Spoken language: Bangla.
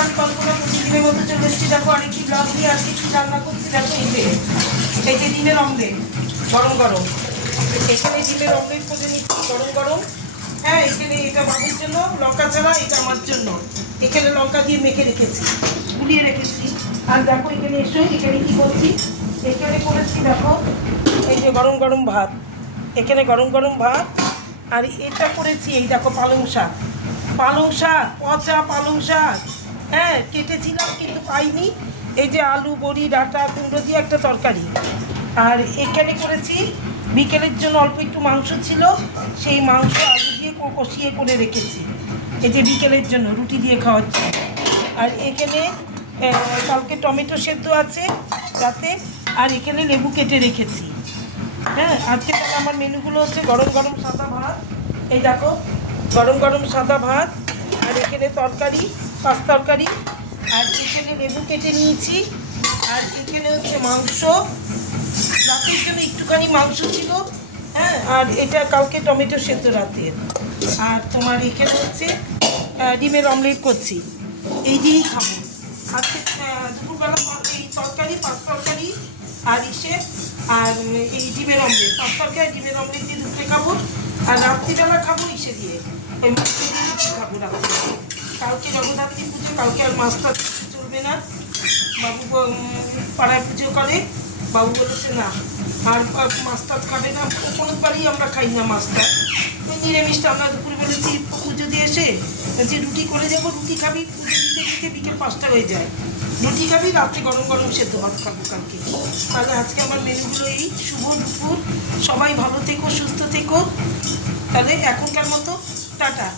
আমি কল্পনা প্রতিদিনের মতো চলে এসেছি। দেখো আরেকটি ব্লগ নিয়ে আজকে কি রান্না করছি দেখো। এই যে ডিমের অমলেট গরম গরম, এখানে ডিমের অমলেট করে নিচ্ছি গরম গরম। হ্যাঁ, এখানে এটা বাবুর জন্য লঙ্কা ছাড়া, এটা আমার জন্য এখানে লঙ্কা দিয়ে মেখে রেখেছি, গুলিয়ে রেখেছি। আর দেখো এখানে এসো, এখানে কি করছি, এখানে করেছি দেখো এই যে গরম গরম ভাত, এখানে গরম গরম ভাত। আর এটা করেছি এই দেখো পালং শাক, পালং শাক, পচা পালং শাক। হ্যাঁ, কেটেছিলাম কিন্তু পাইনি। এই যে আলু বড়ি ডাঁটা কুমড়ো দিয়ে একটা তরকারি। আর এখানে করেছি বিকেলের জন্য অল্প একটু মাংস ছিল, সেই মাংস আলু দিয়ে কষিয়ে করে রেখেছি, এই যে বিকেলের জন্য রুটি দিয়ে খাওয়াচ্ছি। আর এখানে কালকে টমেটো সেদ্ধ আছে রাতে, আর এখানে লেবু কেটে রেখেছি। হ্যাঁ, আজকে তাহলে আমার মেনুগুলো হচ্ছে গরম গরম সাদা ভাত, এই দেখো গরম গরম সাদা ভাত, আর এখানে তরকারি পাঁচ তরকারি, আর এখানে লেবু কেটে নিয়েছি, আর এখানে হচ্ছে মাংস, রাতের জন্য একটুখানি মাংস ছিল। হ্যাঁ, আর এটা কালকে টমেটো সেদ্ধ রাতের। আর তোমার এখানে হচ্ছে ডিমের অমলেট করছি, এই দিয়েই খাবো আজকে দুপুরবেলা। এই তরকারি পাঁচ তরকারি আর আর এই ডিমের অমলেট, পাঁচ তরকারি ডিমের অমলেট দিয়ে দুপুরে খাবো। আর রাত্রিবেলা খাবো ইসে দিয়ে, ওই মাছ দিয়ে খাবো রাত্রে। কালকে জগদ্ধাত্রী পুজো, কালকে আর মাছ টাছ চলবে না। বাবু পাড়ায় পুজো করে, বাবু বলেছে না আর মাছ টাছ খাবে না। কোনোবারই আমরা খাই না মাছটা, ওই নিরামিষটা। আমরা দুপুরে বলেছি পুজো দিয়ে এসে যে রুটি করে যাবো, রুটি খাবি, পুজো দিতে দিতে বিকেল 5টা হয়ে যায়, রুটি খাবি, রাত্রে গরম গরম সেদ্ধ ভাত খাবো কালকে। তাহলে আজকে আমার মেনুগুলো এই। শুভ দুপুর, সবাই ভালো থেকো সুস্থ থেকো। তাহলে এখনকার মতো টাটা।